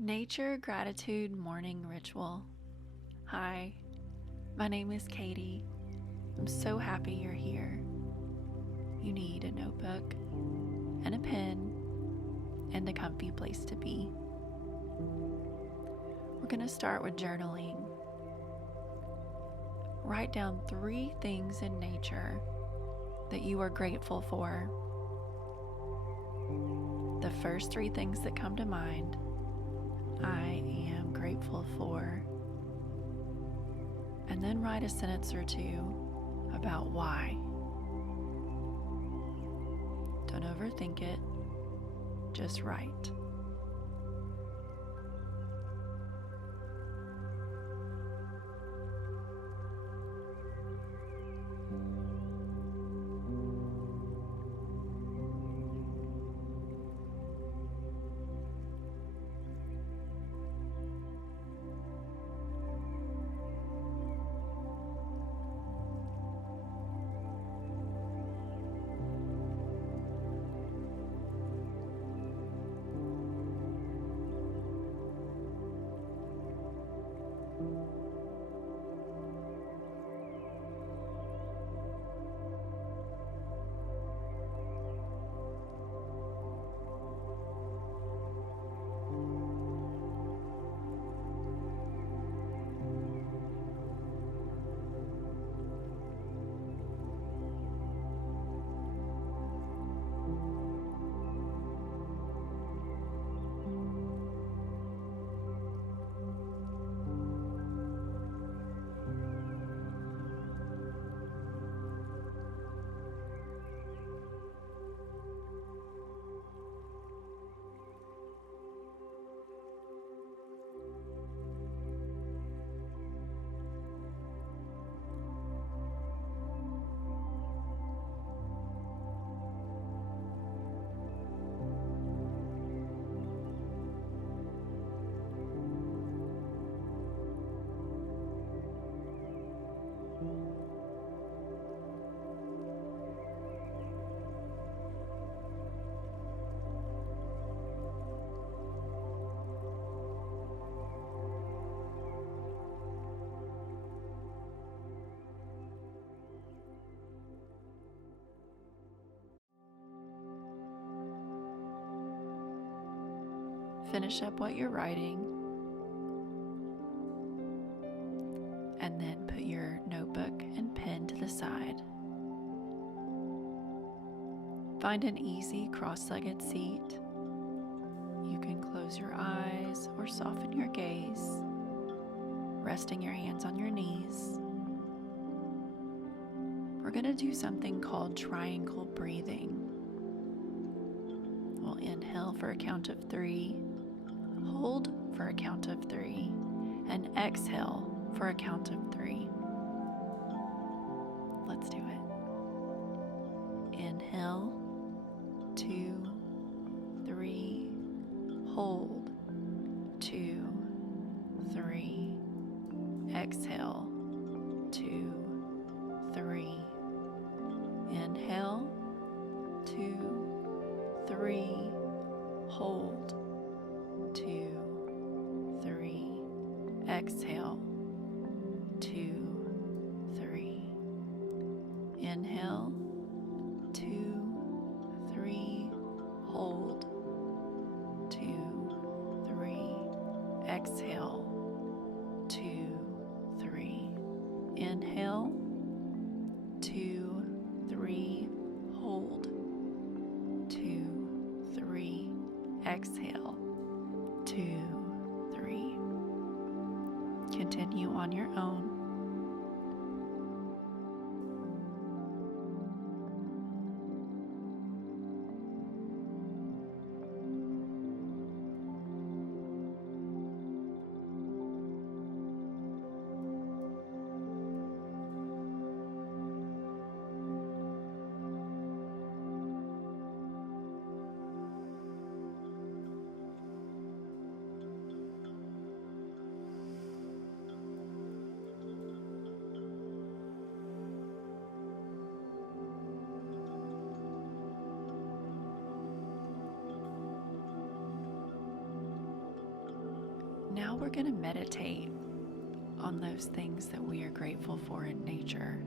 Nature Gratitude Morning Ritual. Hi, my name is Katie. I'm so happy you're here. You need a notebook and a pen and a comfy place to be. We're going to start with journaling. Write down 3 things in nature that you are grateful for. The first 3 things that come to mind, I am grateful for. And then write a sentence or 2 about why. Don't overthink it, just write. Finish up what you're writing, and then put your notebook and pen to the side. Find an easy cross-legged seat. You can close your eyes or soften your gaze, resting your hands on your knees. We're going to do something called triangle breathing. We'll inhale for a count of 3, hold for a count of 3, and exhale for a count of 3. Let's do it. Inhale, 2, 3, hold, 2, 3, exhale, 2, 3, inhale, 2, 3, hold, 2, 3, exhale, 2, 3, inhale, 2, 3, hold, 2, 3, exhale, 2, 3, inhale, 2, 3, hold, 2, 3, exhale, 2, 3. Continue on your own. Now we're going to meditate on those things that we are grateful for in nature.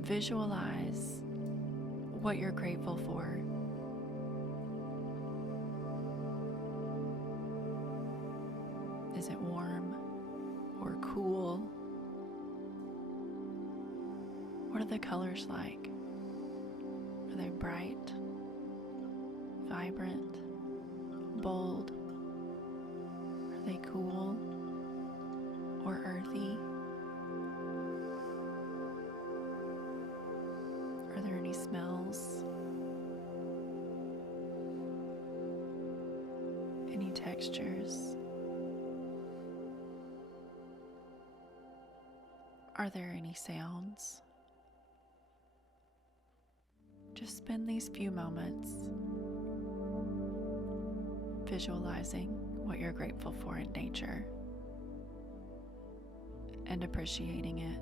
Visualize what you're grateful for. Is it warm or cool? What are the colors like? Are they bright, vibrant, bold? Are they cool or earthy? Are there any smells? Any textures? Are there any sounds? Just spend these few moments visualizing what you're grateful for in nature and appreciating it.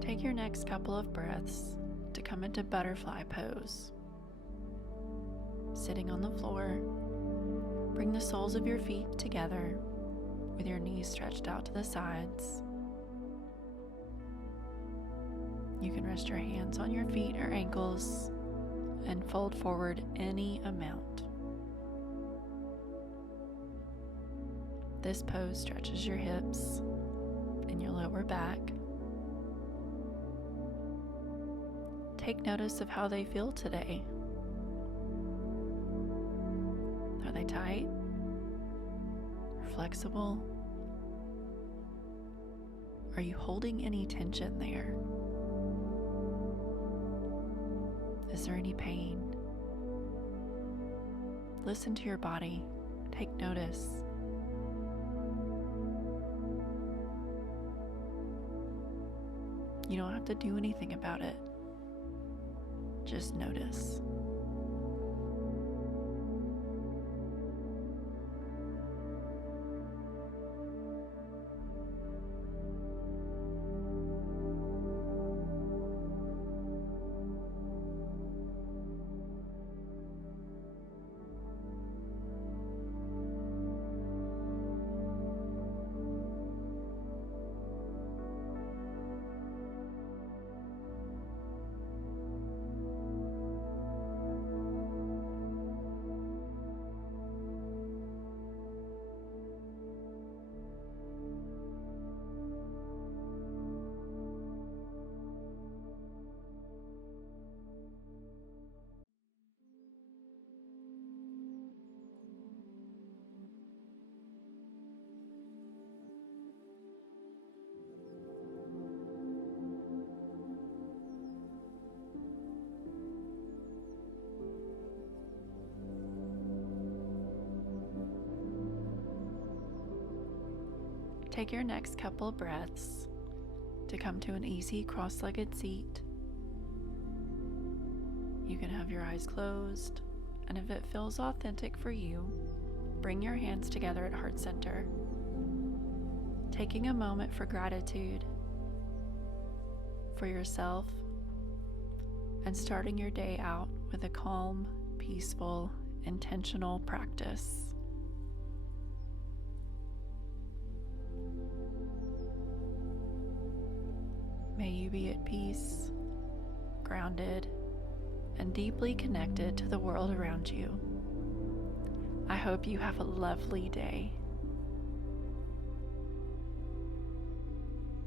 Take your next couple of breaths to come into butterfly pose. Sitting on the floor, bring the soles of your feet together with your knees stretched out to the sides. You can rest your hands on your feet or ankles and fold forward any amount. This pose stretches your hips and your lower back. Take notice of how they feel today. Are they tight or flexible? Are you holding any tension there? Is there any pain? Listen to your body. Take notice. You don't have to do anything about it. Just notice. Take your next couple breaths to come to an easy cross-legged seat. You can have your eyes closed, and if it feels authentic for you, bring your hands together at heart center. Taking a moment for gratitude for yourself and starting your day out with a calm, peaceful, intentional practice. May you be at peace, grounded, and deeply connected to the world around you. I hope you have a lovely day.